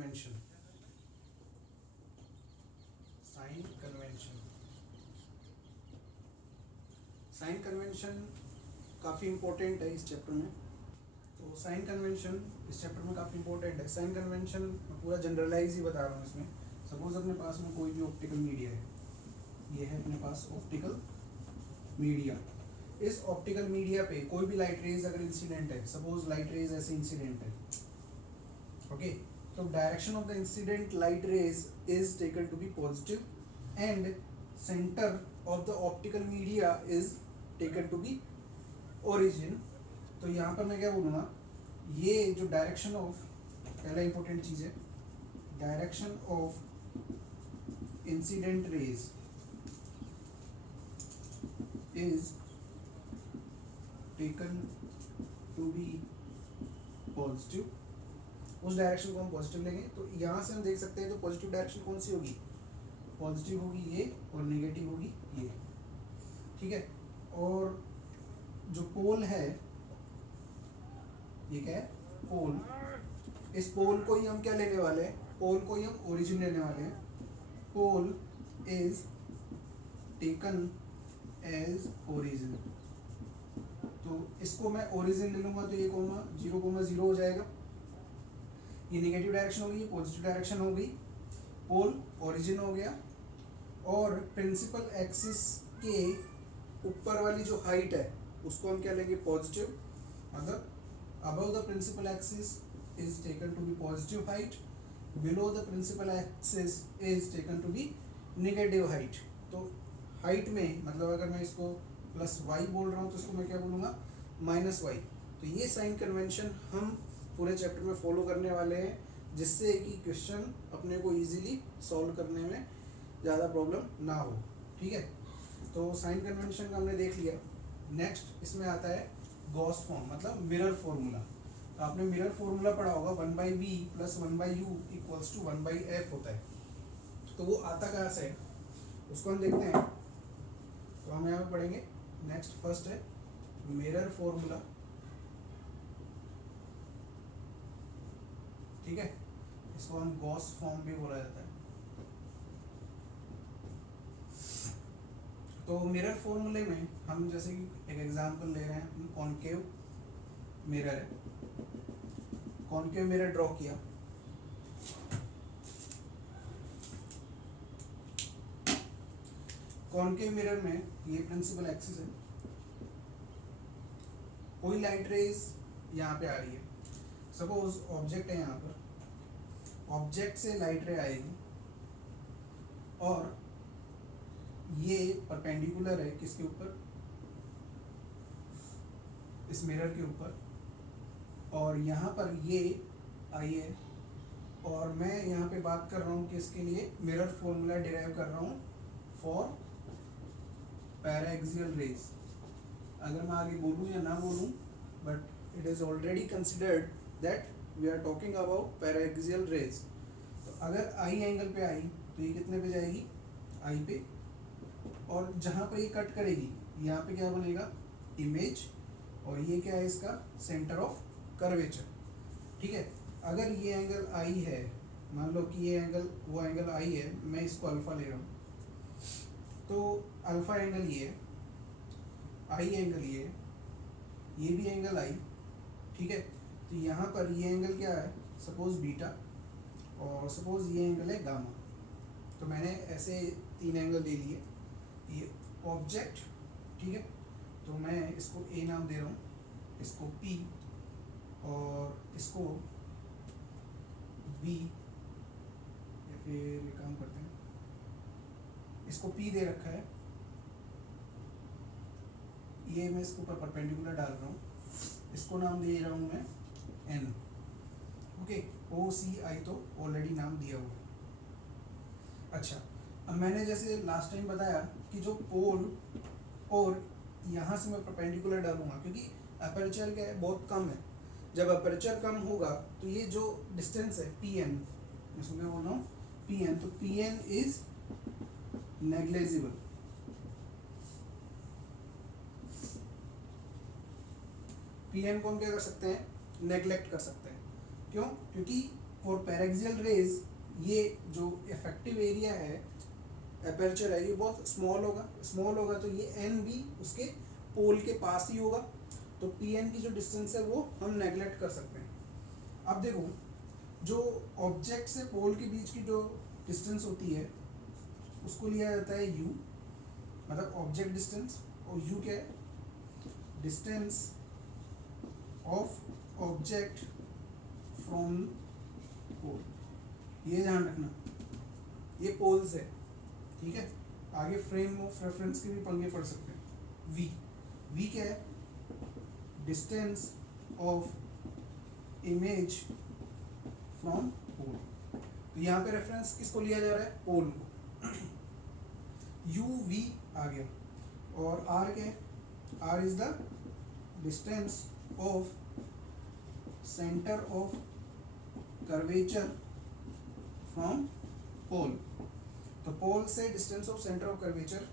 Convention, sign convention, sign convention काफ़ी important है इस चैप्टर में। तो साइन कन्वेंशन इस चैप्टर में काफ़ी इंपॉर्टेंट है। साइन कन्वेंशन मैं पूरा जनरलाइज ही बता रहा हूँ इसमें। सपोज अपने पास में कोई भी ऑप्टिकल मीडिया है, ये है अपने पास ऑप्टिकल मीडिया। इस ऑप्टिकल मीडिया पे कोई भी लाइट रेज अगर इंसिडेंट है, सपोज लाइट रेज ऐसे इंसिडेंट है, ओके, तो direction of the incident light rays is taken to be positive and centre of the optical media is taken to be origin. तो यहाँ पर मैं क्या बोलूँगा, ये जो डायरेक्शन ऑफ, पहला इंपॉर्टेंट चीज़ है, direction of incident rays is taken to be positive. उस डायरेक्शन को हम पॉजिटिव लेंगे। तो यहाँ से हम देख सकते हैं तो पॉजिटिव डायरेक्शन कौन सी होगी, पॉजिटिव होगी ये, और नेगेटिव होगी ये, ठीक है। और जो पोल है, ये क्या है, पोल, इस पोल को ही हम क्या लेने वाले हैं, पोल को ही हम ओरिजिन लेने वाले हैं। Pole is taken as origin. तो इसको मैं ओरिजिन ले लूंगा तो ये कोमा 0,0 हो जाएगा। ये नेगेटिव डायरेक्शन होगी, ये पॉजिटिव डायरेक्शन हो गई, पोल ओरिजिन हो गया। और प्रिंसिपल एक्सिस के ऊपर वाली जो हाइट है उसको हम क्या लेंगे, पॉजिटिव। मतलब above the principal axis is taken to be positive height, below the principal axis is taken to be negative height. तो हाइट में मतलब अगर मैं इसको प्लस वाई बोल रहा हूँ तो इसको मैं क्या बोलूँगा, माइनस वाई। तो ये साइन कन्वेंशन हम पूरे चैप्टर में फॉलो करने वाले हैं, जिससे कि क्वेश्चन अपने को इजीली सॉल्व करने में ज़्यादा प्रॉब्लम ना हो, ठीक है। तो साइन कन्वेंशन का हमने देख लिया। नेक्स्ट इसमें आता है गॉस फॉर्म, मतलब मिरर फॉर्मूला। तो आपने मिरर फॉर्मूला पढ़ा होगा, 1/v + 1/u = 1/f होता है। तो वो आता कहाँ से है, उसको हम देखते हैं। तो हम यहाँ पे पढ़ेंगे। नेक्स्ट फर्स्ट है मिरर फॉर्मूला, ठीक है। इसको हम गॉस फॉर्म भी बोला जाता है। तो मिरर फॉर्मूले में हम जैसे कि एक एग्जांपल ले रहे हैं, कॉनकेव मिरर है, कॉनकेव मिरर ड्रॉ किया। कॉनकेव मिरर में ये प्रिंसिपल एक्सिस है, कोई लाइट रेज यहाँ पे आ रही है। सपोज ऑब्जेक्ट है, यहाँ पर ऑब्जेक्ट से लाइट रे आएगी और ये परपेंडिकुलर है किसके ऊपर, इस मिरर के ऊपर, और यहाँ पर ये आई है। और मैं यहाँ पे बात कर रहा हूँ कि इसके लिए मिरर फॉर्मूला डिराइव कर रहा हूँ फॉर पैराएक्सियल रेज। अगर मैं आगे बोलूँ या ना बोलूँ, but it is already considered that we are talking about paraxial rays. तो अगर आई एंगल पे आई तो ये कितने पे जाएगी, आई पे, और जहाँ पे ये कट करेगी यहाँ पे क्या बनेगा, इमेज, और ये क्या है इसका सेंटर ऑफ कर्वेचर, ठीक है। अगर ये एंगल आई है, मान लो कि ये एंगल वो एंगल आई है, मैं इसको अल्फा ले रहा हूँ, तो अल्फा एंगल ये है, आई एंगल ये भी एंगल आई, ठीक है। तो यहाँ पर ये एंगल क्या है, सपोज बीटा, और सपोज ये एंगल है गामा। तो मैंने ऐसे 3 एंगल ले लिए। ये ऑब्जेक्ट, ठीक है, तो मैं इसको ए नाम दे रहा हूँ, इसको पी, और इसको बी, या फिर ये काम करते हैं, इसको पी दे रखा है, ये मैं इसके ऊपर परपेंडिकुलर डाल रहा हूँ, इसको नाम दे रहा हूँ मैं एन, ओके। ओ सी आई तो ऑलरेडी नाम दिया हुआ है। अच्छा, अब मैंने जैसे लास्ट टाइम बताया कि जो पोल और यहाँ से मैं परपेंडिकुलर डालूंगा, क्योंकि अपर्चर क्या है, बहुत कम है। जब अपर्चर कम होगा तो ये जो डिस्टेंस है पी एन, इसको मैं बोल रहा हूँ पी एन, तो P N is negligible. P N को हम क्या कर सकते हैं, नेग्लेक्ट कर सकते हैं। क्यों, क्योंकि फॉर पैराक्सियल रेज ये जो इफेक्टिव एरिया है, अपर्चर है, ये बहुत स्मॉल होगा तो ये एन भी उसके पोल के पास ही होगा, तो पी एन की जो डिस्टेंस है वो हम नेगलेक्ट कर सकते हैं। अब देखो, जो ऑब्जेक्ट से पोल के बीच की जो डिस्टेंस होती है उसको लिया जाता है u, मतलब ऑब्जेक्ट डिस्टेंस, और u क्या है, distance of object from pole. ये ध्यान रखना, ये पोल्स है, ठीक है। आगे फ्रेम ऑफ रेफरेंस के भी पंगे पड़ सकते हैं। v क्या है, distance of image from pole. तो यहाँ पे रेफरेंस किसको लिया जा रहा है, पोल को। u v आ गया, और r क्या है, r is the distance of centre of curvature from pole. तो पोल से distance of centre of curvature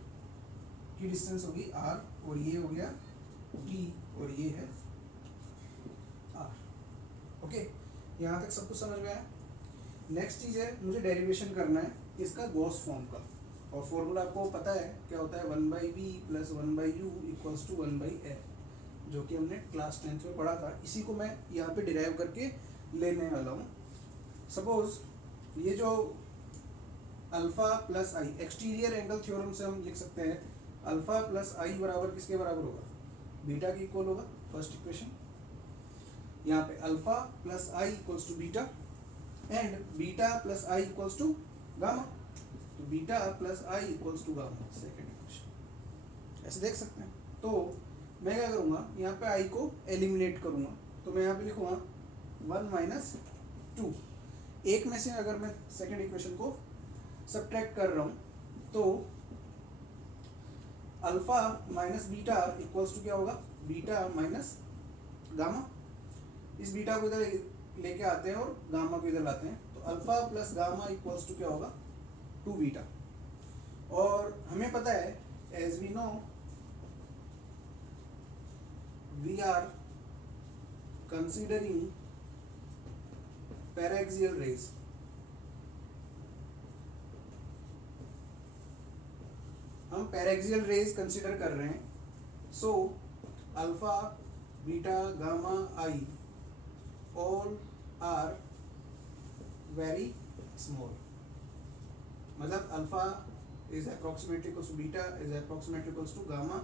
की डिस्टेंस होगी r, और ये हो गया d, और ये है r। ओके, यहाँ तक सब कुछ समझ में आया। नेक्स्ट चीज है, मुझे डेरिवेशन करना है इसका गॉस फॉर्म का, और फॉर्मूला आपको पता है क्या होता है, 1/b + 1/u = 1/f, जो कि हमने क्लास 10th में पढ़ा था। इसी को मैं यहाँ पे डिराइव करके लेने वाला हूँ। सपोज ये जो अल्फा प्लस आई, एक्सटीरियर एंगल थ्योरम से हम लिख सकते हैं अल्फा प्लस आई बराबर किसके बराबर होगा, बीटा के इक्वल होगा, फर्स्ट इक्वेशन। यहाँ पे alpha plus I equals to beta, and beta plus I equals to gamma, तो beta plus I equals to gamma, second equation. ऐसे देख सकते हैं। तो मैं क्या करूँगा, यहाँ पे आई को एलिमिनेट करूँगा, तो मैं यहाँ पे लिखूँगा 1 - 2। एक में से अगर मैं सेकेंड इक्वेशन को सब्ट्रैक्ट कर रहा हूँ तो alpha minus beta equals to क्या होगा, बीटा माइनस गामा। इस बीटा को इधर लेके आते हैं और गामा को इधर लाते हैं, तो alpha plus gamma equals to क्या होगा, 2 बीटा। और हमें पता है, as we know we are considering paraxial rays, हम पैराक्सियल रेज कंसीडर कर रहे हैं। So alpha beta gamma I all are very small, मतलब alpha is approximately equals to beta is approximately equals to gamma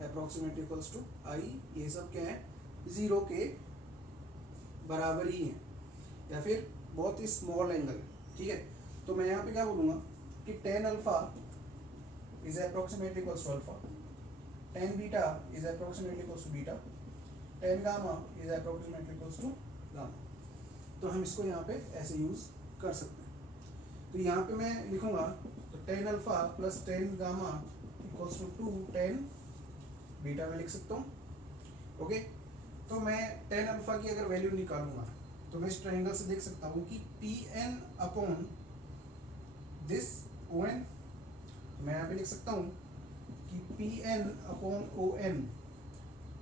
approximately equals to I, ये सब क्या है, 0 के बराबर ही है, या फिर बहुत ही स्मॉल एंगल, ठीक है। तो मैं यहाँ पे क्या बोलूँगा कि tan alpha is approximately equals to alpha, tan beta is approximately equals to beta, tan gamma is approximately equals to gamma। तो हम इसको यहाँ पे ऐसे यूज कर सकते हैं। तो यहाँ पे मैं लिखूंगा, तो tan alpha plus tan gamma equals to 2 tan beta में लिख सकता हूँ। ओके, तो मैं tan अल्फा की अगर वैल्यू निकालूंगा तो मैं इस ट्रायंगल से देख सकता हूँ कि Pn अपॉन दिस ON, मैं यहाँ पे लिख सकता हूँ कि Pn upon ON,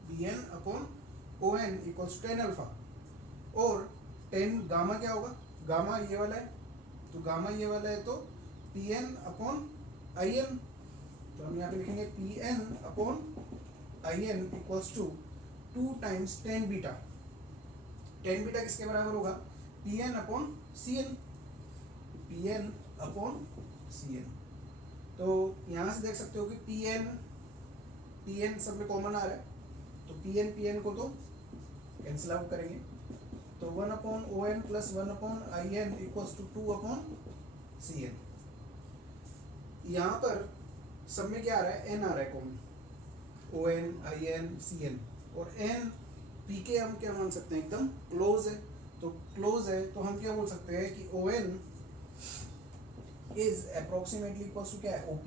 Pn upon ON equals tan alpha, और tan गामा क्या होगा, गामा ये वाला है, तो गामा ये वाला है, तो Pn अपॉन In, तो हम यहाँ पे लिखेंगे Pn upon In equals to 2 times tan beta. tan beta किसके बराबर होगा, Pn upon Cn, Pn upon Cn। तो यहाँ से देख सकते हो कि Pn सब में कॉमन आ रहा है, तो Pn को तो कैंसिल आउट करेंगे, तो 1 upon ON plus 1 upon In equals to 2 upon Cn। यहाँ पर सब में क्या आ रहा है, n आ रहा है कॉमन, ON In Cn, और n pk हम क्या मान सकते हैं, एकदम क्लोज है, तो क्लोज है तो हम क्या बोल सकते हैं कि ON is approximately equals to क्या है, OP,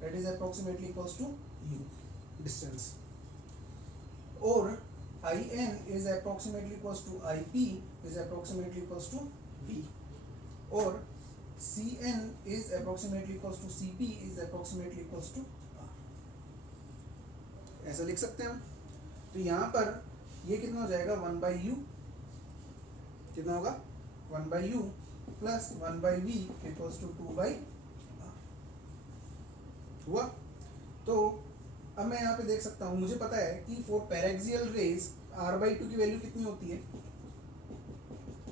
that is approximately equals to U, distance, और In is approximately equals to IP is approximately equals to V, और Cn is approximately equals to Cp is approximately equals to R। ऐसा लिख सकते हैं हम। तो यहाँ पर ये कितना हो जाएगा, 1/u, कितना होगा 1/u plus 1/v equals to 2/r हुआ। तो अब मैं यहाँ पे देख सकता हूँ, मुझे पता है कि फॉर पैरेक्सियल रेज r/2 की वैल्यू कितनी होती है,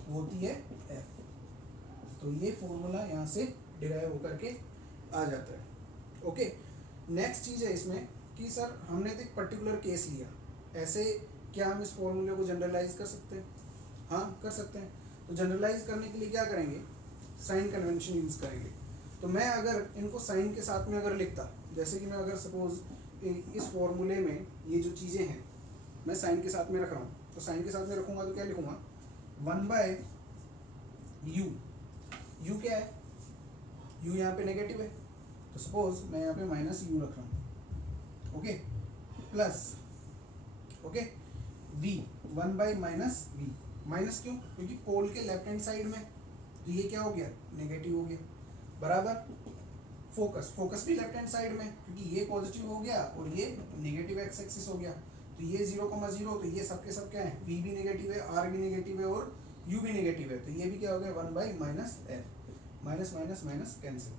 वो होती है f। तो ये फॉर्मूला यहाँ से डिराइव होकर के आ जाता है। ओके, नेक्स्ट चीज है इसमें कि सर हमने तो एक पर्टिकुलर केस लिया, ऐसे क्या हम इस फॉर्मूले को जनरलाइज कर सकते हैं? हाँ कर सकते हैं। तो जनरलाइज करने के लिए क्या करेंगे, साइन कन्वेंशन यूज करेंगे। तो मैं अगर इनको साइन के साथ में अगर लिखता, जैसे कि मैं अगर सपोज इस फॉर्मूले में ये जो चीज़ें हैं मैं साइन के साथ में रख रहा हूँ, तो साइन के साथ में रखूँगा तो क्या लिखूँगा, 1/u। u क्या है, u यहाँ पे नेगेटिव है, तो सपोज मैं यहाँ पे -u रख रहा हूँ। Okay, plus okay v 1/-v। Minus क्यों, क्योंकि पोल के लेफ्ट हैंड साइड में, तो ये क्या हो गया, नेगेटिव हो गया, बराबर फोकस, फोकस भी लेफ्ट हैंड साइड में, क्योंकि ये पॉजिटिव हो गया और ये नेगेटिव एक्स एक्सिस हो गया, तो ये 0,0, तो ये सबके सब क्या है, v भी नेगेटिव है, r भी नेगेटिव है और u भी नेगेटिव है, तो ये भी क्या हो गया, 1/-f, minus minus minus cancel.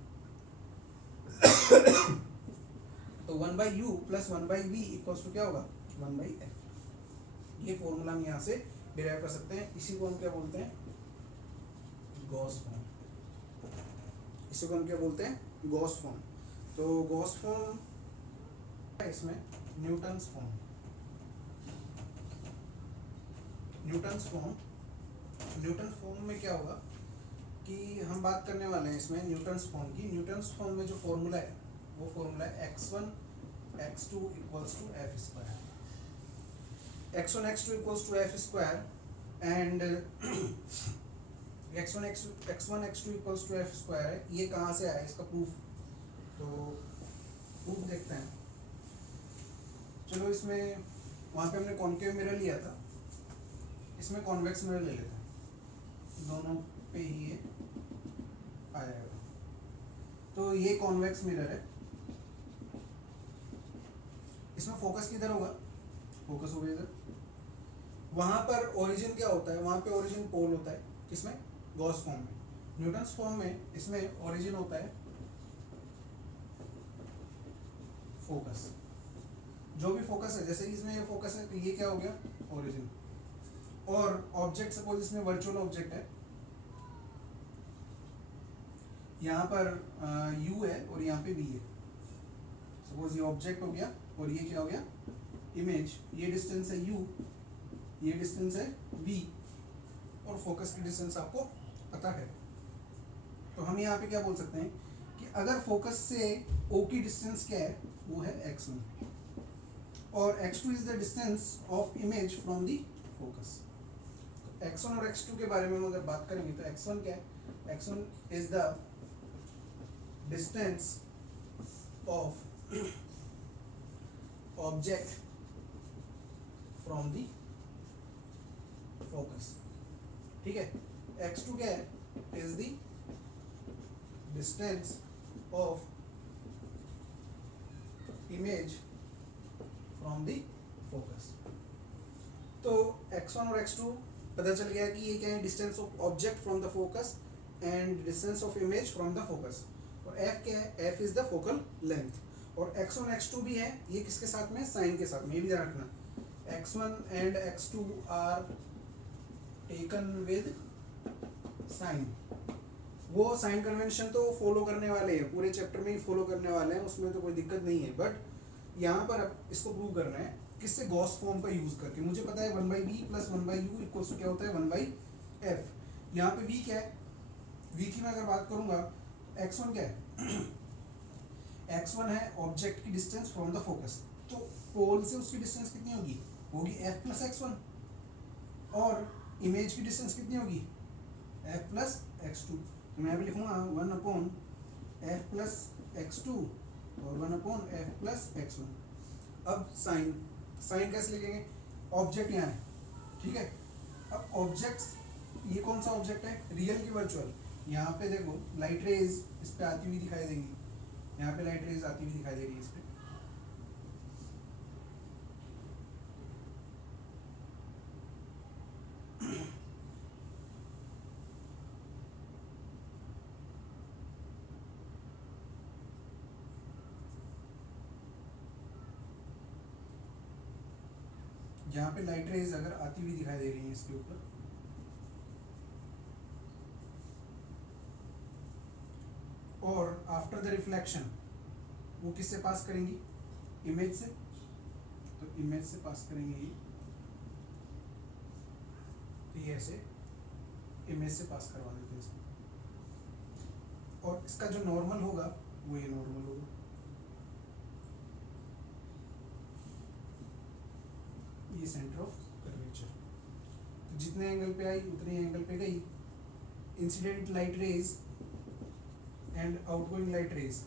तो 1/u plus 1/v equals to क्या होगा, 1/f। ये फॉर्मूला हम यहाँ से डिराइव कर सकते हैं। इसी को हम क्या बोलते हैं, गॉस फॉर्म। इसी को हम क्या बोलते हैं, गॉस फॉर्म। तो गॉस फॉर्म इसमें Newton's form, Newton's form, Newton form में क्या होगा कि हम बात करने वाले हैं इसमें न्यूटन्स फॉर्म की। न्यूटन्स फॉर्म में जो फॉर्मूला है वो फॉर्मूला है x1 x2 equals to f square. x1 x2 equals to f square and x1 x2 equals to f square है, ये कहाँ से आया इसका प्रूफ, तो प्रूफ देखते हैं। चलो इसमें वहाँ पे हमने कॉन्केव मिरर लिया था, इसमें कॉन्वेक्स मिरर ले लेते हैं, दोनों पे ही ये आ जाएगा। तो ये कॉन्वेक्स मिरर है, इसमें फोकस किधर होगा, फोकस होगा इधर। वहाँ पर ओरिजिन क्या होता है, वहाँ पे ओरिजिन पोल होता है, किसमें, गॉस फॉर्म में। न्यूटन्स फॉर्म में इसमें ओरिजिन होता है फोकस, जो भी फोकस है, जैसे इसमें ये फोकस है तो ये क्या हो गया, ओरिजिन। और ऑब्जेक्ट सपोज इसमें वर्चुअल ऑब्जेक्ट है, यहाँ पर u है और यहाँ पे v है, सपोज ये ऑब्जेक्ट हो गया और ये क्या हो गया, इमेज। ये डिस्टेंस है u, ये डिस्टेंस है v, और फोकस की डिस्टेंस आपको पता है। तो हम यहाँ पे क्या बोल सकते हैं कि अगर फोकस से o की डिस्टेंस क्या है, वो है x1, और x2 is the distance of image from the focus. x1 और x2 के बारे में हम अगर बात करेंगे तो x1 क्या है, x1 is the distance of object from the focus, ठीक है। x2 क्या है, is the distance of image from the focus. तो x1 और x2 पता चल गया कि ये क्या है, distance of object from the focus and distance of image from the focus. और f क्या है, f is the focal length. और x1 x2 भी है, ये किसके साथ में, साइन के साथ में, ये भी ध्यान रखना। x1 and x2 are taken with sign. वो साइन कन्वेंशन तो फॉलो करने वाले हैं, पूरे चैप्टर में ही फॉलो करने वाले हैं, उसमें तो कोई दिक्कत नहीं है। बट यहाँ पर अब इसको प्रूव करना है किससे, गॉस फॉर्म का यूज करके। मुझे पता है 1/v plus 1/u equals to क्या होता है, 1/f। यहाँ पे v क्या है, v की मैं अगर बात करूंगा, x1 क्या है, x1 है ऑब्जेक्ट की डिस्टेंस फ्रॉम द फोकस, तो पोल से उसकी डिस्टेंस कितनी होगी, होगी f प्लस x1, और इमेज की डिस्टेंस कितनी होगी, f प्लस x2। तो मैं यहाँ पे लिखूंगा 1/f प्लस x2 और 1/f प्लस x1। अब साइन, साइन कैसे लिखेंगे, ऑब्जेक्ट यहाँ है, ठीक है। अब ऑब्जेक्ट्स, ये कौन सा ऑब्जेक्ट है, रियल की वर्चुअल। यहाँ पे देखो लाइट रेज इस पे आती हुई दिखाई देंगी, यहाँ पे लाइट रेज आती हुई दिखाई दे रही है इस पे। यहाँ पे लाइट रेज अगर आती हुई दिखाई दे रही है इसके ऊपर, और आफ्टर द रिफ्लेक्शन वो किससे पास करेंगी, इमेज से, तो इमेज से पास करेंगे ये, तो ये ऐसे इमेज से पास करवा देते हैं इसको, और इसका जो नॉर्मल होगा वो ये नॉर्मल होगा, ये सेंटर ऑफ कर्वेचर। तो जितने एंगल पे आई उतने एंगल पे गई। Incident light raise and outgoing light rays,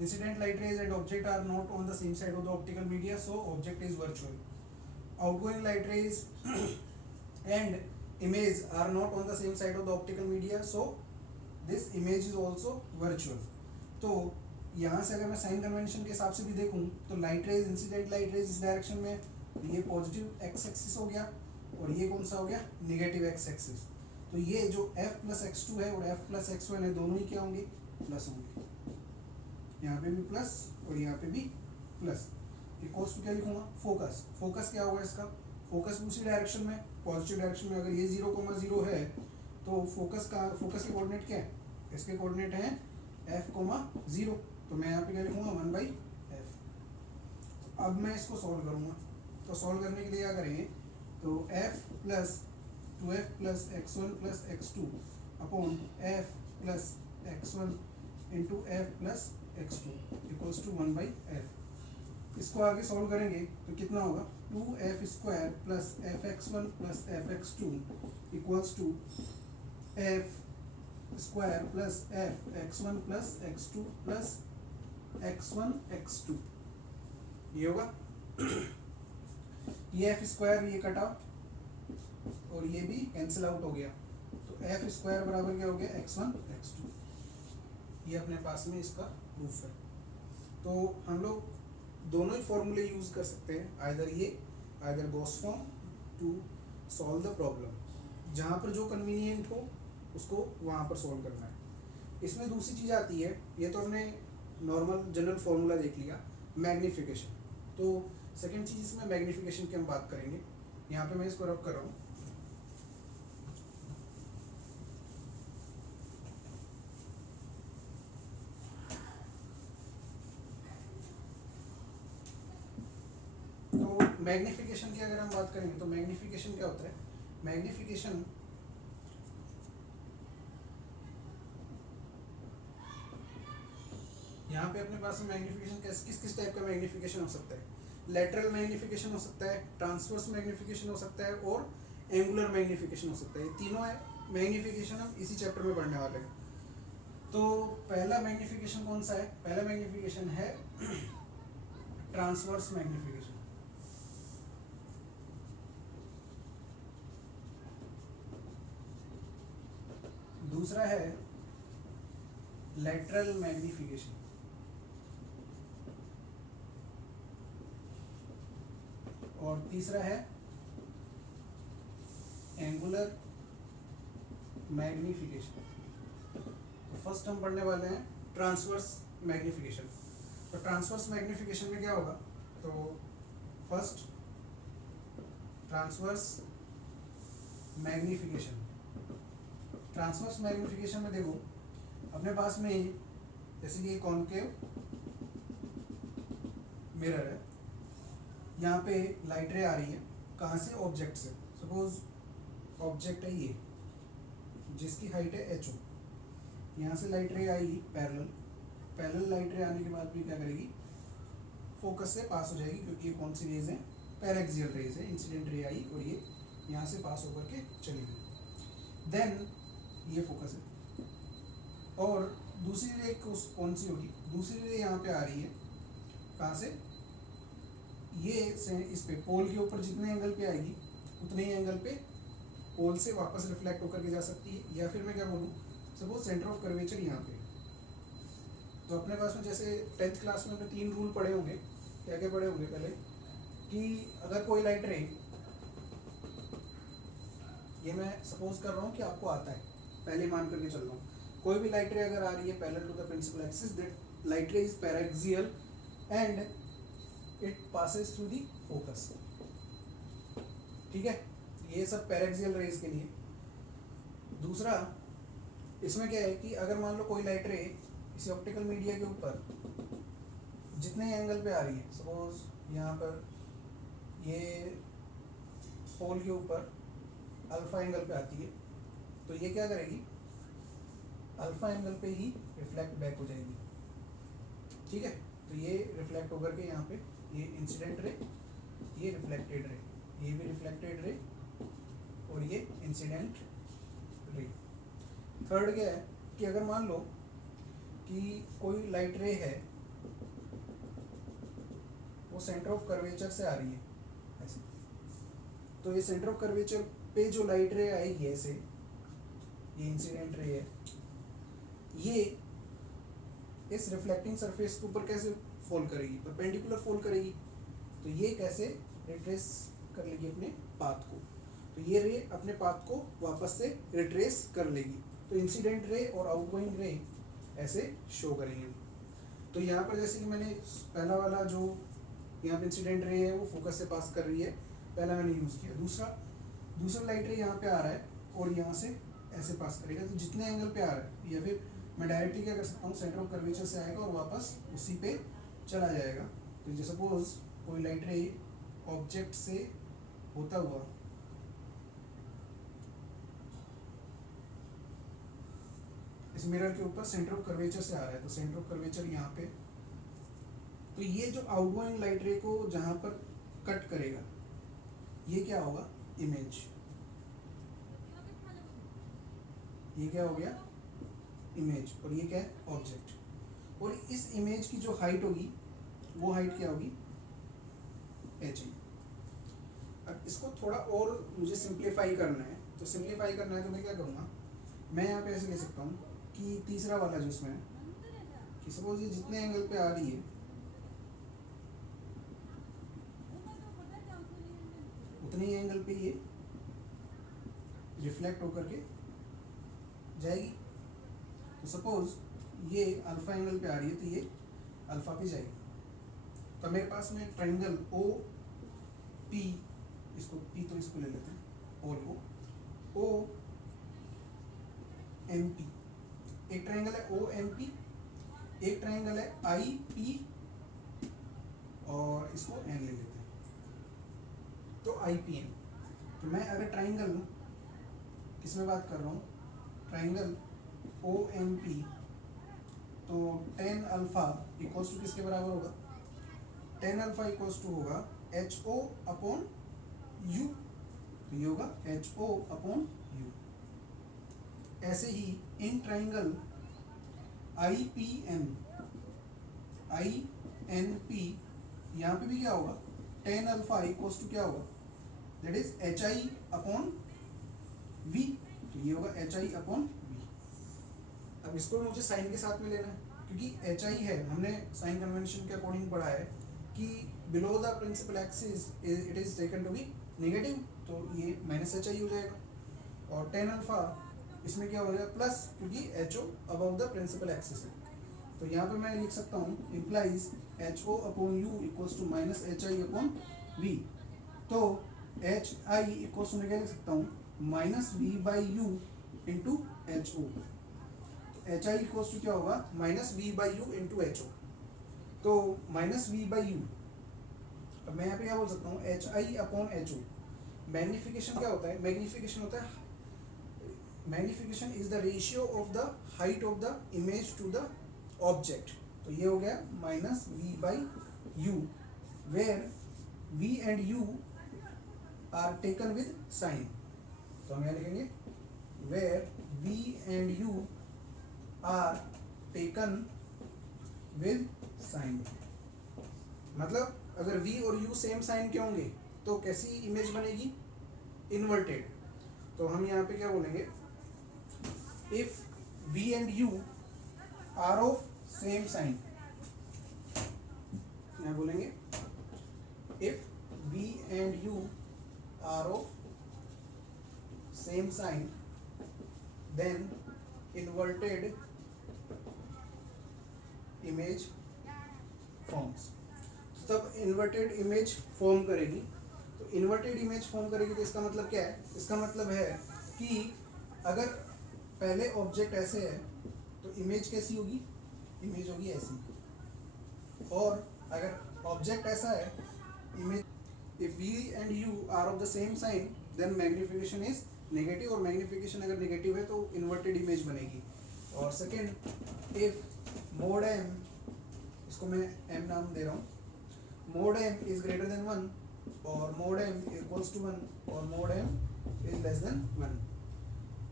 incident light rays and object are not on the same side of the optical media, so object is virtual. Outgoing light rays and image are not on the same side of the optical media, so this image is also virtual. तो यहाँ से अगर मैं sign convention के हिसाब से भी देखूँ तो light rays, incident light raise इस डायरेक्शन में, ये पॉजिटिव एक्स एक्सिस हो गया और ये कौन सा हो गया, निगेटिव एक्स एक्सिस। तो ये जो f प्लस x2 है और f प्लस x1 है, दोनों ही क्या होंगे, प्लस होंगे। यहाँ पे भी प्लस और यहाँ पे भी प्लस। इक्वल्स टू क्या लिखूंगा, फोकस। फोकस क्या होगा इसका, फोकस दूसरी डायरेक्शन में, पॉजिटिव डायरेक्शन में। अगर ये 0,0 है तो फोकस के कोऑर्डिनेट क्या है, इसके कोऑर्डिनेट हैं f,0। तो मैं यहाँ पे क्या लिखूंगा, 1/f। अब मैं इसको सॉल्व करूंगा, तो सॉल्व करने के लिए क्या करेंगे, तो f plus 2f plus x1 plus x2 upon f plus x1 into f plus x2 equals to 1/f। इसको आगे सॉल्व करेंगे तो कितना होगा, 2f square plus fx1 plus fx2 equals to f square plus fx1 plus x2 plus x1 x2, ये होगा। ये f square ये कटा और ये भी कैंसिल आउट हो गया, तो f स्क्वायर बराबर क्या हो गया, x1 x2। ये अपने पास में इसका प्रूफ है। तो हम लोग दोनों ही फॉर्मूले यूज कर सकते हैं, either Gauss form to solve the problem. जहाँ पर जो कन्वीनियंट हो उसको वहाँ पर सॉल्व करना है। इसमें दूसरी चीज़ आती है, ये तो हमने नॉर्मल जनरल फॉर्मूला देख लिया, मैग्निफिकेशन। तो सेकेंड चीज़ इसमें मैग्निफिकेशन की हम बात करेंगे। यहाँ पे मैं इसको रब कर रहा हूँ। तो मैग्निफिकेशन की अगर हम बात करेंगे तो मैग्निफिकेशन क्या होता है, मैग्निफिकेशन यहाँ पे अपने पास में मैग्निफिकेशन किस टाइप का मैग्निफिकेशन हो सकता है, लेटरल मैग्निफिकेशन हो सकता है, ट्रांसवर्स मैग्निफिकेशन हो सकता है और एंगुलर मैग्निफिकेशन हो सकता है। ये तीनों मैग्निफिकेशन हम इसी चैप्टर में पढ़ने वाले हैं। तो पहला मैग्निफिकेशन कौन सा है, पहला मैग्निफिकेशन है ट्रांसवर्स मैग्निफिकेशन। दूसरा है लेटरल मैग्निफिकेशन। और तीसरा है एंगुलर मैग्निफिकेशन। तो फर्स्ट हम पढ़ने वाले हैं ट्रांसवर्स मैग्निफिकेशन। तो ट्रांसवर्स मैग्निफिकेशन में क्या होगा, तो first transverse magnification. Transverse magnification में देखो अपने पास में जैसे ये कॉनकेव मिरर है, यहाँ पे लाइट रे आ रही है, कहाँ से, ऑब्जेक्ट से। सपोज ऑब्जेक्ट है ये जिसकी हाइट है h0, यहाँ से लाइट रे आएगी पैरेलल लाइट रे आने के बाद भी क्या करेगी, फोकस से पास हो जाएगी, क्योंकि ये कौन सी रेज है, पैरेक्सियल रेज है। इंसिडेंट रे आई और ये यहाँ से पास होकर के चली गई, देन ये फोकस है। और दूसरी रे कौन सी होगी, दूसरी रे यहाँ पे आ रही है, कहाँ से, ये से इस पे पोल के ऊपर जितने एंगल पे आएगी उतने ही एंगल पे पोल से वापस रिफ्लेक्ट होकर के जा सकती है। या फिर मैं क्या बोलूँ, सपोज सेंटर ऑफ कर्वेचर यहाँ पे, तो अपने पास में जैसे 10th क्लास में हमने 3 रूल पढ़े होंगे, क्या क्या पढ़े होंगे पहले, कि अगर कोई लाइट रे, ये मैं सपोज कर रहा हूँ कि आपको आता है, पहले मान करके चल रहा हूँ, कोई भी लाइट रे अगर आ रही है parallel to the principal axis, that light ray is paraxial and it passes through the focus। ठीक है, ये सब पैरेक्सियल रेज के लिए। दूसरा इसमें क्या है कि अगर मान लो कोई लाइट रे इसी ऑप्टिकल मीडिया के ऊपर जितने एंगल पे आ रही है, सपोज यहाँ पर ये पोल के ऊपर अल्फा एंगल पे आती है, तो ये क्या करेगी, अल्फा एंगल पे ही रिफ्लेक्ट बैक हो जाएगी। ठीक है, तो ये रिफ्लेक्ट होकर के यहाँ पे ये इंसिडेंट रे, ये रिफ्लेक्टेड रे, ये भी रिफ्लेक्टेड रे और ये इंसिडेंट रे। थर्ड क्या है कि अगर मान लो कि कोई लाइट रे है, वो सेंटर ऑफ कर्वेचर से आ रही है ऐसे, तो ये सेंटर ऑफ कर्वेचर पे जो लाइट रे आएगी ऐसे, ये इंसिडेंट रे है, ये इस रिफ्लेक्टिंग सरफेस के ऊपर कैसे फॉल करेगी, परपेंडिकुलर फॉल करेगी। तो ये कैसे रिट्रेस कर लेगी अपने पाथ को, तो ये रे अपने पाथ को वापस से रिट्रेस कर लेगी। तो इंसिडेंट रे और आउटगोइंग रे ऐसे शो करेंगे। तो यहाँ पर जैसे कि मैंने पहला वाला जो यहाँ पे इंसिडेंट रे है वो फोकस से पास कर रही है, पहला मैंने यूज़ किया। दूसरा लाइट रे यहाँ पे आ रहा है और यहाँ से ऐसे पास करेगा, तो जितने एंगल पे आ रहा है, या फिर मैं डायरेक्टली क्या कर सकता हूँ, सेंटर ऑफ कर्वेचर से आएगा और वापस उसी पे चला जाएगा। तो जैसे सपोज कोई लाइट रे ऑब्जेक्ट से होता हुआ इस मिरर के ऊपर सेंटर ऑफ कर्वेचर से आ रहा है, तो सेंटर ऑफ कर्वेचर यहाँ पे, तो ये जो आउटगोइंग लाइट रे को जहाँ पर कट करेगा, ये क्या होगा, इमेज। ये क्या हो गया, इमेज, और ये क्या है, ऑब्जेक्ट। और इस इमेज की जो हाइट होगी वो हाइट क्या होगी, एच। अब इसको थोड़ा और मुझे सिंप्लीफाई करना है, तो सिंप्लीफाई करना है तो मैं क्या करूँगा, मैं यहाँ पे ऐसे ले सकता हूँ कि तीसरा वाला जो इसमें है कि सपोज ये जितने एंगल पे आ रही है उतने ही एंगल पे ये रिफ्लेक्ट होकर के जाएगी। तो सपोज ये अल्फा एंगल पे आ रही है, तो ये अल्फा पे जाएगी। तो मेरे पास में ट्राइंगल ओ पी, इसको पी तो इसको ले लेते हैं, और को ओ एम पी, एक ट्राइंगल है ओ एम पी, एक ट्राइंगल है आई पी, और इसको एन ले लेते हैं, तो आई पी एन। तो मैं अगर ट्राइंगल किसमें बात कर रहा हूँ, ट्राइंगल ओ एम पी, तो टेन अल्फा इक्वल्स टू किसके बराबर होगा, टेन अल्फा इक्वल्स टू होगा एच ओ अपॉन यू, तो ये होगा एच ओ अपॉन यू। ऐसे ही in triangle I P N, I N P, यहाँ पे भी क्या होगा, टेन अल्फा इक्वल्स टू क्या होगा, that is H I upon V, तो ये होगा एच आई अपॉन वी। अब इसको मुझे साइन के साथ में लेना है, क्योंकि एच आई है, हमने साइन कन्वेंशन के अकॉर्डिंग पढ़ा है कि below the principal axis it is taken to be negative, तो ये माइनस एच आई हो जाएगा। और टेन अल्फा इसमें क्या हो जाएगा, प्लस, क्योंकि H O above the principal axis है। तो यहाँ पे मैं लिख सकता हूँ implies H O upon U equals to minus H I upon V. तो एच आई इक्वल्स टू मैं क्या लिख सकता हूँ, minus V by U into H O. H I equals to क्या होगा, minus V by U into H O. तो minus V by you, अब मैं यहाँ पे क्या बोल सकता हूँ, H I upon H O. Magnification क्या होता है, मैग्निफिकेशन होता है, magnification is the ratio of the height of the image to the object. तो ये हो गया minus V by U, where V and U are taken with sign. तो हम यहाँ लिखेंगे where V and U are taken with sign. मतलब अगर v और u सेम साइन के होंगे तो कैसी इमेज बनेगी, इन्वर्टेड। तो हम यहाँ पे क्या बोलेंगे, if v and u are of same sign, यहाँ बोलेंगे if v and u are of same sign then inverted image forms. तब इन्वर्टेड इमेज फॉर्म करेगी। तो इन्वर्टेड इमेज फॉर्म करेगी तो इसका मतलब क्या है, इसका मतलब है कि अगर पहले ऑब्जेक्ट ऐसे है तो इमेज कैसी होगी, इमेज होगी ऐसी। और अगर ऑब्जेक्ट ऐसा है, image if v and u are of the same sign then magnification is negative, और मैग्निफिकेशन अगर नेगेटिव है तो इन्वर्टेड इमेज बनेगी। और सेकंड, इफ मोड m, इसको मैं m नाम दे रहा हूँ, mode m is greater than 1 और मोड m इक्वल्स टू 1 और mode m is less than 1,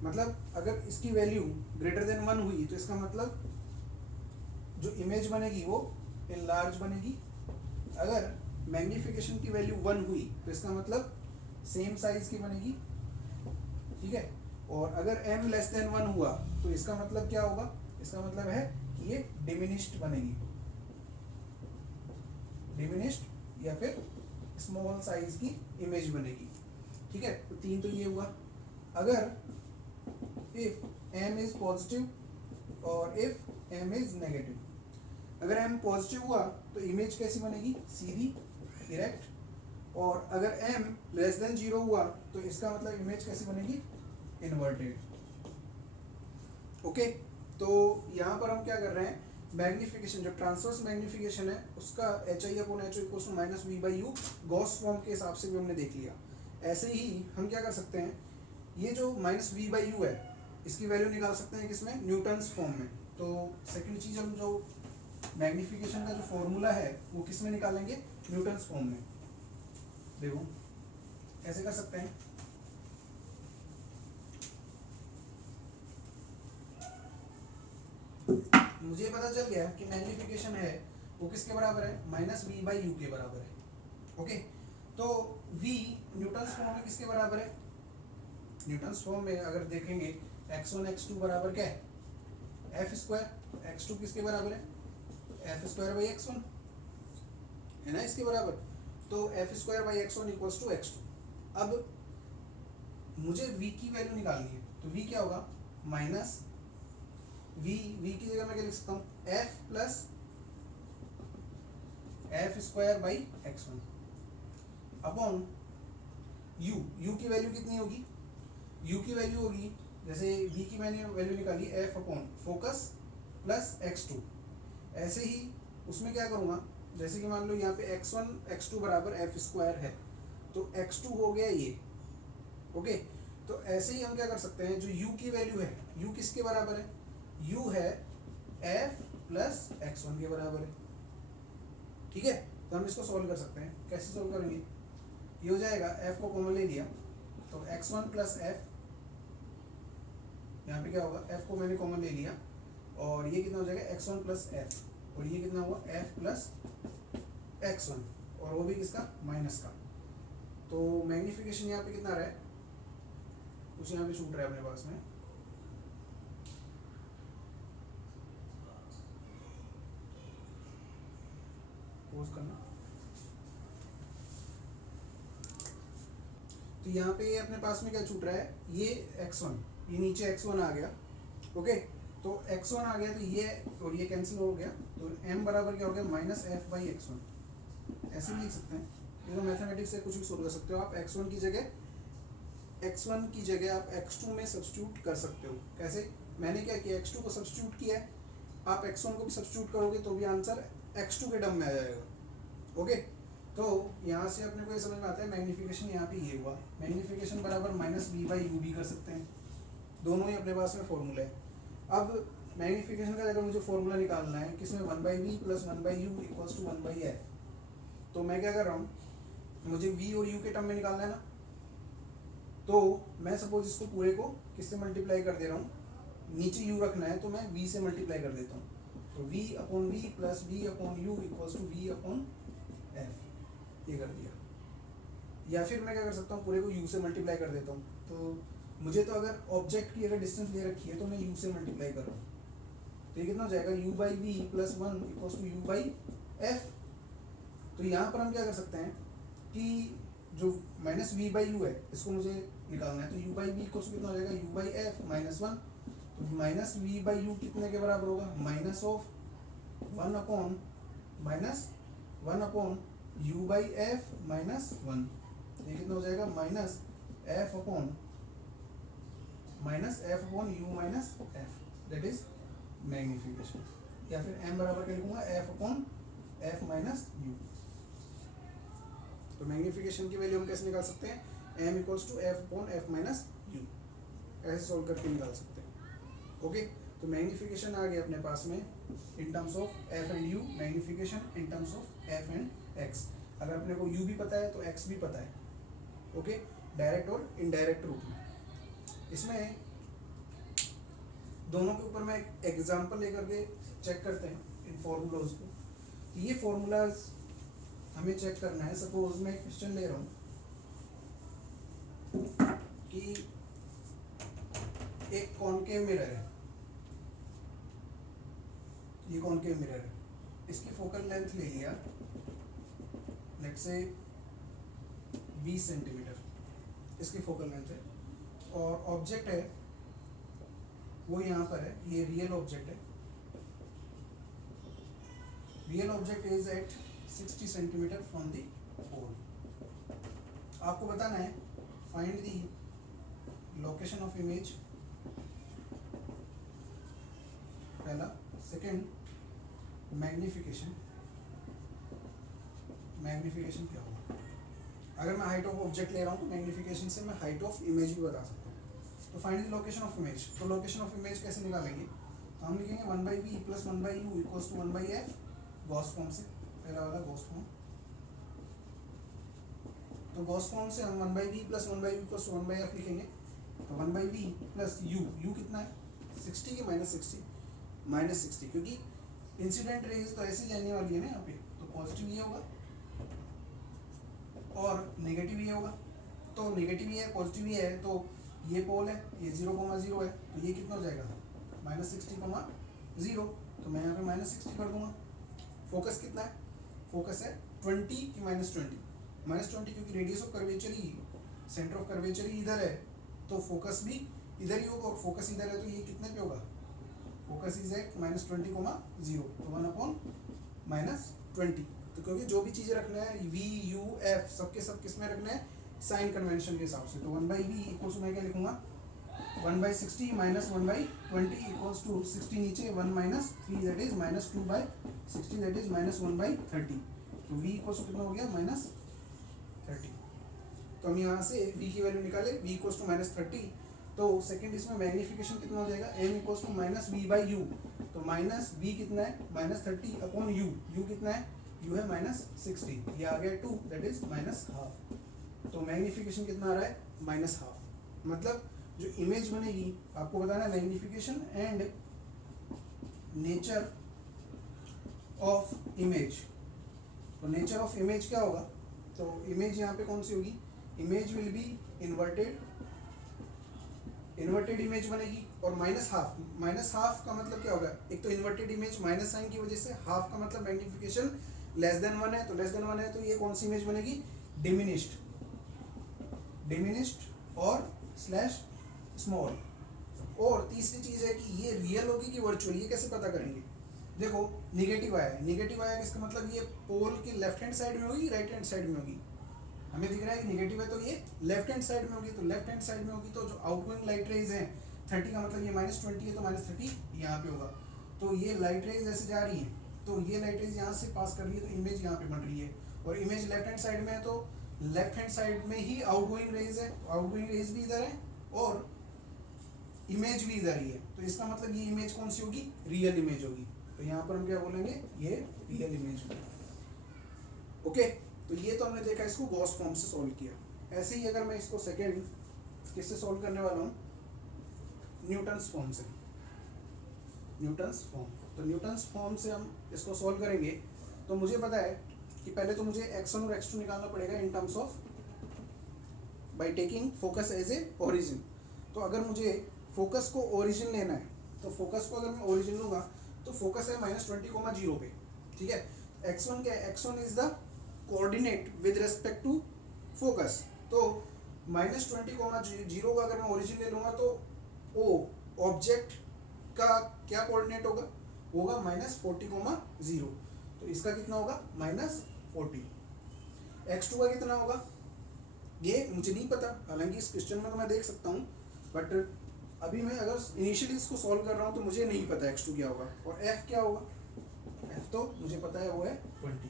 मतलब अगर इसकी वैल्यू ग्रेटर देन 1 हुई तो इसका मतलब जो इमेज बनेगी वो इनलार्ज बनेगी। अगर मैग्निफिकेशन की वैल्यू 1 हुई तो इसका मतलब सेम साइज की बनेगी, ठीक है। और अगर m लेस देन 1 हुआ तो इसका मतलब क्या होगा, इसका मतलब है कि ये डिमिनिश्ड बनेगी, डिमिनिश्ड या फिर स्मॉल साइज की इमेज बनेगी, ठीक है। तो तीन तो ये हुआ। अगर इफ m इज पॉजिटिव और इफ m इज नेगेटिव, अगर m पॉजिटिव हुआ तो इमेज कैसी बनेगी, सीधी, डायरेक्ट। और अगर m लेस देन 0 हुआ तो इसका मतलब इमेज कैसी बनेगी, इन्वर्टेड। ओके, तो यहाँ पर हम क्या कर रहे हैं, मैग्निफिकेशन, जो ट्रांसवर्स मैग्निफिकेशन है उसका HI/HO equals to minus v/u Gauss form के हिसाब से भी हमने देख लिया। ऐसे ही हम क्या कर सकते हैं, ये जो माइनस v/u है इसकी वैल्यू निकाल सकते हैं किसमें, न्यूटन्स फॉर्म में। तो सेकंड चीज, हम जो मैग्निफिकेशन का जो फॉर्मूला है वो किस में निकालेंगे, न्यूटन्स फॉर्म में। देखो ऐसे कर सकते हैं, मुझे पता चल गया कि मैग्निफिकेशन है वो किसके बराबर है, माइनस v/u के बराबर है। ओके, तो v न्यूटन्स फॉर्म में किसके बराबर है, न्यूटन्स फॉर्म में अगर देखेंगे x1 x2 बराबर क्या है, f²। x2 किसके बराबर है, f²/x1 है ना, इसके बराबर। तो f²/x1 इक्वल्स टू x2। अब मुझे v की वैल्यू निकालनी है, तो v क्या होगा, माइनस v की जगह मैं क्या लिख सकता हूँ, f plus f²/x1 upon u की वैल्यू कितनी होगी, u की वैल्यू होगी, जैसे v की मैंने वैल्यू निकाली f upon focus plus x2। ऐसे ही उसमें क्या करूँगा, जैसे कि मान लो यहाँ पे x1 x2 बराबर f² है तो x2 हो गया ये। ओके, तो ऐसे ही हम क्या कर सकते हैं, जो u की वैल्यू है, u किसके बराबर है, u है f प्लस x1 के बराबर है, ठीक है। तो हम इसको सॉल्व कर सकते हैं, कैसे सॉल्व करेंगे, ये हो जाएगा, f को कॉमन ले लिया तो x1 प्लस f, यहाँ पे क्या होगा, f को मैंने कॉमन ले लिया और ये कितना हो जाएगा, x1 प्लस f, और ये कितना हुआ, f प्लस x1, और वो भी किसका, माइनस का। तो मैग्निफिकेशन यहाँ पे कितना रहा है, कुछ यहाँ पे छूट रहा है अपने पास में, पोज करना। तो यहाँ पे अपने पास में क्या छूट रहा है, ये x1, ये नीचे x1 आ गया। ओके, तो x1 आ गया तो ये और ये कैंसिल हो गया, तो m बराबर क्या हो गया, माइनस f/x1। ऐसे भी लिख सकते हैं, ये तो मैथमेटिक्स से कुछ भी सोल्व कर सकते हो आप। x1 की जगह आप x2 में सब्स्टिट्यूट कर सकते हो। कैसे, मैंने क्या किया, x2 को सब्स्टिट्यूट किया है, आप x1 को भी सब्स्टिट्यूट करोगे तो भी आंसर x2 के टर्म में आ जाएगा। ओके, तो यहाँ से अपने को ये समझ में आता है, मैग्निफिकेशन यहाँ पे ये हुआ, मैग्निफिकेशन बराबर माइनस v/u भी कर सकते हैं, दोनों ही अपने पास में फॉर्मूला है। अब मैग्निफिकेशन का अगर मुझे फॉर्मूला निकालना है किसमें, 1/v plus 1/u equals to 1/f। तो मैं क्या कर रहा हूँ, मुझे v और u के टर्म में निकालना है ना, तो मैं सपोज इसको पूरे को किससे मल्टीप्लाई कर दे रहा हूँ, नीचे u रखना है तो मैं v से मल्टीप्लाई कर देता हूँ, तो v/v plus v/u equals to v/f, ये कर दिया। या फिर मैं क्या कर सकता हूँ, पूरे को u से मल्टीप्लाई कर देता हूँ। तो मुझे तो अगर ऑब्जेक्ट की अगर डिस्टेंस ले रखी है तो मैं u से मल्टीप्लाई कर रहा हूँ, तो ये कितना हो जाएगा, u/v plus 1 equals to u/f। तो यहाँ पर हम क्या कर सकते हैं कि जो माइनस v/u है इसको मुझे निकालना है, तो u/v इक्वल्स टू कितना हो जाएगा, u/f माइनस 1। तो माइनस v/u कितने के बराबर होगा, minus of 1 upon u/f minus 1, ये कितना हो जाएगा -f upon -f/u minus f, that is magnification. या फिर m बराबर क्या लिखूंगा, f/f माइनस u। तो मैग्निफिकेशन की वैल्यू हम कैसे निकाल सकते हैं, m = f/f माइनस u, ऐसे सॉल्व करके निकाल सकते हैं। ओके, तो मैग्निफिकेशन आ गया अपने पास में इन terms of f and u, magnification in terms of f and x। अगर अपने को u भी पता है तो x भी पता है। ओके, डायरेक्ट और इनडायरेक्ट रूप में। इसमें दोनों के ऊपर मैं एक एग्जांपल लेकर के चेक करते हैं इन फॉर्मूलाज को। ये फॉर्मूलाज हमें चेक करना है। सपोज मैं एक क्वेश्चन ले रहा हूँ कि एक कॉनकेव मिरर है, ये कॉनकेव मिरर है, इसकी फोकल लेंथ ले लिया लेट्स से 20 सेंटीमीटर, इसकी फोकल लेंथ है, और ऑब्जेक्ट है वो यहाँ पर है, ये रियल ऑब्जेक्ट है। Real object is at 60 centimetre from the pole. आपको बताना है find the location of image, पहला। सेकंड, मैग्निफिकेशन, मैग्निफिकेशन क्या होगा। अगर मैं हाइट ऑफ ऑब्जेक्ट ले रहा हूँ तो मैग्निफिकेशन से मैं हाइट ऑफ इमेज भी बता सकता हूँ। तो find the location of image. तो लोकेशन ऑफ इमेज कैसे निकालेंगे, तो हम लिखेंगे 1/v + 1/u = 1/f, Gauss form से, पहला वाला गॉस फॉर्म। तो गॉस फॉर्म से हम 1/v + 1/u = 1/f लिखेंगे। तो 1/v + u कितना है 60 की -60, -60, क्योंकि इंसिडेंट रेज तो ऐसे जाने वाली है ना यहाँ पे, तो पॉजिटिव ये होगा और नेगेटिव ये होगा। तो नेगेटिव ये है, पॉजिटिव ये है, तो ये पोल है, ये 0,0 है, तो ये कितना हो जाएगा -60,0। तो मैं यहाँ पे -60 कर दूंगा। फोकस कितना है, फोकस है 20 की -20, क्योंकि रेडियस ऑफ कर्वेचर ही, सेंटर ऑफ कर्वेचर ही इधर है, तो फोकस भी इधर ही होगा, और फोकस इधर है तो ये कितने पे होगा, फोकस इज एट -20,0, तो 1/-20। तो क्योंकि जो भी चीजें रखना है v u f सबके सब किस में रखना है, साइन कन्वेंशन के हिसाब से। तो 1/v इक्वल्स मैं क्या लिखूंगा 1/60 - 1/20 = 60 नीचे 1 - 3 दैट इज -2/60 दैट इज -1/30। तो v इक्वल्स कितना हो गया -30। तो हम यहाँ से v की वैल्यू निकाले, v इक्वल्स टू -30। तो सेकंड इसमें मैग्निफिकेशन कितना हो जाएगा, m इक्वल्स टू -v/u। तो -v कितना है -30 अपॉन u, u कितना है, u है -60, ये आ गया 2 दैट इज -half। तो मैग्निफिकेशन कितना आ रहा है -half। मतलब जो इमेज बनेगी, आपको बताना है magnification and nature of image. तो नेचर ऑफ इमेज क्या होगा, तो इमेज यहाँ पे कौन सी होगी, image will be inverted image बनेगी, और -half का मतलब क्या होगा, एक तो इन्वर्टेड इमेज माइनस साइन की वजह से, हाफ का मतलब मैग्निफिकेशन <<1 है, तो <<1 है तो ये कौन सी इमेज बनेगी, डिमिनिश्ड और /स्मॉल। और तीसरी चीज है कि ये रियल होगी कि वर्चुअल, ये कैसे पता करेंगे। देखो निगेटिव आया है, निगेटिव आया इसका मतलब ये पोल की लेफ्ट हैंड साइड में होगी, राइट हैंड साइड में होगी। हमें दिख रहा है कि निगेटिव है तो ये लेफ्ट हैंड साइड में होगी, तो लेफ्ट हैंड साइड में होगी तो जो आउटगोइंग लाइट रेज हैं 30 का मतलब ये -20 है, तो -30 यहाँ पे होगा। तो ये लाइट रेज ऐसे जा रही है, तो ये लाइट रेज यहाँ से पास कर रही है, तो इमेज यहाँ पे बन रही है, और इमेज लेफ्ट हैंड साइड में है तो लेफ्ट हैंड साइड में ही आउटगोइंग रेज है, आउटगोइंग रेज भी इधर है और इमेज भी इधर ही है, तो इसका मतलब ये इमेज कौन सी होगी, रियल इमेज होगी। तो यहाँ पर हम क्या बोलेंगे, ये रियल इमेज होगी। ओके, तो ये तो हमने देखा, इसको गॉस फॉर्म से सॉल्व किया। ऐसे ही अगर मैं इसको सेकंड किससे सॉल्व करने वाला हूँ, न्यूटन्स फॉर्म से, न्यूटन्स फॉर्म। तो न्यूटन्स फॉर्म से हम इसको सॉल्व करेंगे, तो मुझे पता है कि पहले तो मुझे x1 और x2 निकालना पड़ेगा in terms of by taking focus as a origin. तो अगर मुझे फोकस को ओरिजिन लेना है, तो फोकस को अगर मैं ओरिजिन लूंगा तो फोकस है -20,0 पे, ठीक है। x1 क्या है, x1 is the coordinate with respect to focus. तो -20,0 का अगर मैं ओरिजिन ले लूंगा तो ओ ऑब्जेक्ट का क्या कोऑर्डिनेट होगा, -40,0। तो इसका कितना होगा -40। x2 का कितना होगा, ये मुझे नहीं पता, हालांकि इस क्वेश्चन में तो मैं देख सकता हूँ, बट अभी मैं अगर इनिशियली इसको सॉल्व कर रहा हूँ तो मुझे नहीं पता x2 क्या होगा और f क्या होगा। f तो मुझे पता है वो है 20।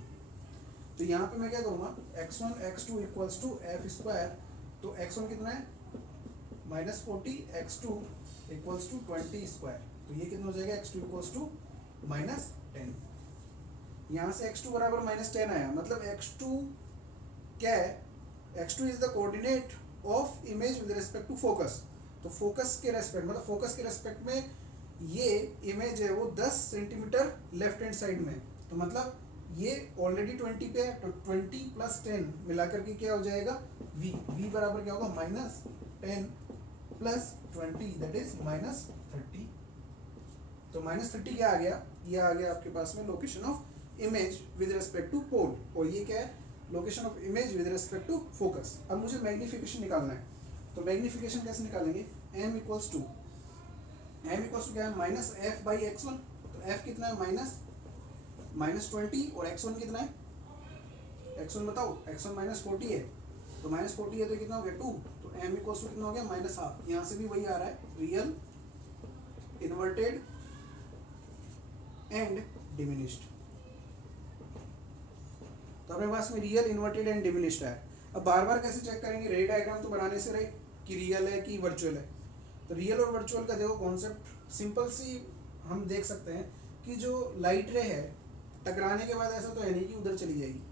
तो यहाँ पे मैं क्या करूँगा, x1 x2 equals to F square, तो x1 कितना है -40, x2 इक्वल्स टू 20 स्क्वायर, तो ये कितना हो जाएगा x2 इक्वल्स टू -10। यहाँ से x2 बराबर -10 आया, मतलब x2 क्या है, x2 is the coordinate of image with respect to focus. तो फोकस के रेस्पेक्ट, मतलब फोकस के रेस्पेक्ट में ये इमेज है वो 10 सेंटीमीटर लेफ्ट हैंड साइड में, तो मतलब ये ऑलरेडी 20 पे है, तो 20 + 10 मिलाकर के क्या हो जाएगा v। v बराबर क्या होगा -10 + 20 दैट इज -30। तो -30 क्या आ गया, ये आ गया आपके पास में location of image with respect to pole, और ये क्या है location of image with respect to focus. अब मुझे मैग्नीफिकेशन निकालना है, तो मैग्नीफिकेशन कैसे निकालेंगे, m इक्वल्स टू क्या है -f/x1, तो f कितना है -20 और x1 कितना है, x1 बताओ, x1 -40 है, तो -40 है तो कितना हो गया 2, तो m इक्वल्स टू कितना हो गया -12। यहाँ से भी वही आ रहा है, रियल इन्वर्टेड एंड डिमिनिश्ड। तो अपने पास में रियल इन्वर्टेड एंड डिमिनिश्ड है। अब बार बार कैसे चेक करेंगे, रे डायग्राम तो बनाने से रहे कि रियल है कि वर्चुअल है। तो रियल और वर्चुअल का देखो कॉन्सेप्ट सिंपल सी हम देख सकते हैं कि जो लाइट रे है टकराने के बाद ऐसा तो है नहीं कि उधर चली जाएगी,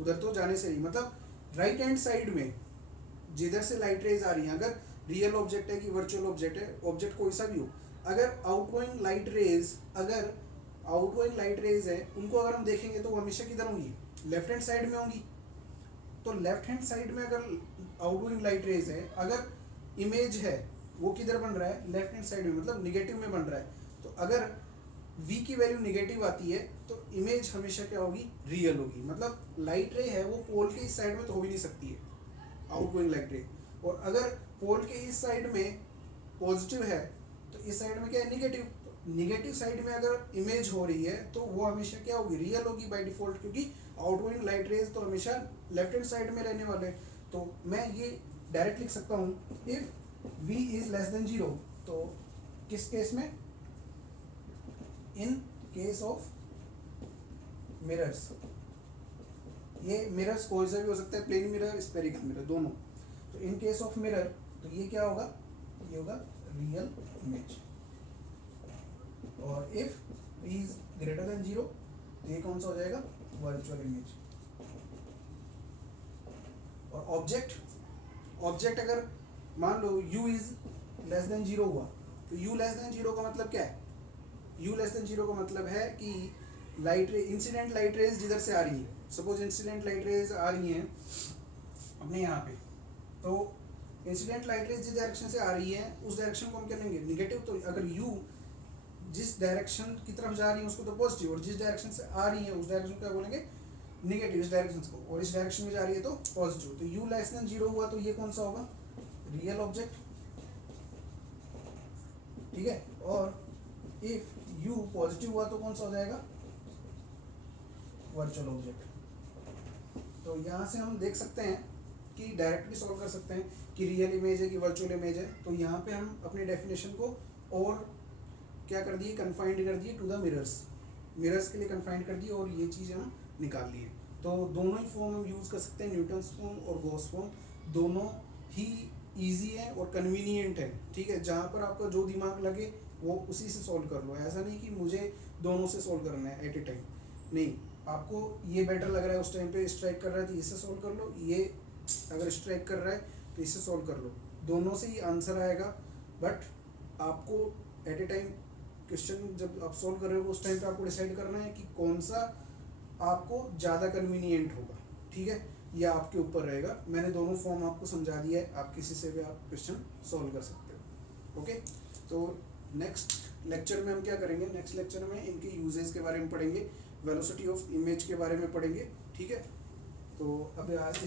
उधर तो जाने से ही, मतलब राइट हैंड साइड में जिधर से लाइट रेज आ रही हैं, अगर रियल ऑब्जेक्ट है कि वर्चुअल ऑब्जेक्ट है, ऑब्जेक्ट कोई सा भी हो, अगर आउटगोइंग लाइट रेज है उनको अगर हम देखेंगे तो वो हमेशा किधर होंगी, लेफ्ट हैंड साइड में होंगी। तो लेफ्ट हैंड साइड में अगर आउटगोइंग लाइट रेज है, अगर इमेज है वो किधर बन रहा है, लेफ्ट हैंड साइड में, मतलब निगेटिव में बन रहा है। तो अगर v की वैल्यू निगेटिव आती है तो इमेज हमेशा क्या होगी, रियल होगी। मतलब लाइट रे है वो पोल के इस साइड में तो हो ही नहीं सकती है आउटगोइंग लाइट रे, और अगर पोल के इस साइड में पॉजिटिव है तो इस साइड में क्या है निगेटिव। निगेटिव साइड में अगर इमेज हो रही है तो वो हमेशा क्या होगी, रियल होगी बाय डिफॉल्ट, क्योंकि आउटगोइंग लाइट रेज तो हमेशा लेफ्ट हैंड साइड में रहने वाले। तो मैं ये डायरेक्ट लिख सकता हूँ, if v is less than 0, तो किस केस में, इन केस ऑफ मिरर्स, ये मिरर्स कोई सा भी हो सकता है, प्लेन मिरर स्फेरिकल मिरर दोनों। तो इन केस ऑफ मिरर तो ये क्या होगा, ये होगा रियल इमेज। और if v is greater than 0 तो ये कौन सा हो जाएगा, वर्चुअल इमेज। और ऑब्जेक्ट अगर मान लो u इज लेस देन 0 हुआ, तो u लेस देन 0 का मतलब क्या है, u लेस देन 0 का मतलब है कि लाइट रे, इंसिडेंट लाइट रेज जिधर से आ रही है, सपोज इंसिडेंट लाइट रेज आ रही हैं अपने यहाँ पे, तो इंसिडेंट लाइट रेज जिस डायरेक्शन से आ रही है उस डायरेक्शन को हम क्या लेंगे, निगेटिव। तो अगर u जिस डायरेक्शन की तरफ जा रही है उसको तो पॉजिटिव, और जिस डायरेक्शन से आ रही है उस डायरेक्शन को क्या बोलेंगे, निगेटिव इस डायरेक्शन को, और इस डायरेक्शन में जा रही है तो पॉजिटिव। तो u लेस देन 0 हुआ तो ये कौन सा होगा, रियल ऑब्जेक्ट, ठीक है। और इफ u पॉजिटिव हुआ तो कौन सा हो जाएगा, वर्चुअल ऑब्जेक्ट। तो यहाँ से हम देख सकते हैं कि डायरेक्टली सॉल्व कर सकते हैं कि रियल इमेज है कि वर्चुअल इमेज है। तो यहाँ पे हम अपने डेफिनेशन को और क्या कर दिए, कन्फाइंड कर दिए टू द मिरर्स के लिए कन्फाइंड कर दिए, और ये चीज़ हम निकाल लिए। तो दोनों ही फॉर्म हम यूज़ कर सकते हैं, न्यूटन्स फॉर्म और गॉस फॉर्म, दोनों ही ईजी है और कन्वीनियंट है, ठीक है। जहाँ पर आपका जो दिमाग लगे वो उसी से सॉल्व कर लो, ऐसा नहीं कि मुझे दोनों से सॉल्व करना है एट ए टाइम, नहीं, आपको ये बेटर लग रहा है उस टाइम पे स्ट्राइक कर रहा है तो इससे सॉल्व कर लो, ये अगर स्ट्राइक कर रहा है तो इससे सॉल्व कर लो, दोनों से ही आंसर आएगा। बट आपको एट ए टाइम क्वेश्चन जब आप सॉल्व कर रहे हो उस टाइम पे आपको डिसाइड करना है कि कौन सा आपको ज़्यादा कन्वीनियंट होगा, ठीक है, यह आपके ऊपर रहेगा। मैंने दोनों फॉर्म आपको समझा दिया है, आप किसी से भी आप क्वेश्चन सॉल्व कर सकते हो। ओके, तो नेक्स्ट लेक्चर में हम क्या करेंगे, नेक्स्ट लेक्चर में इनके यूजेस के बारे में पढ़ेंगे, वेलोसिटी ऑफ इमेज के बारे में पढ़ेंगे, ठीक है। तो अब आज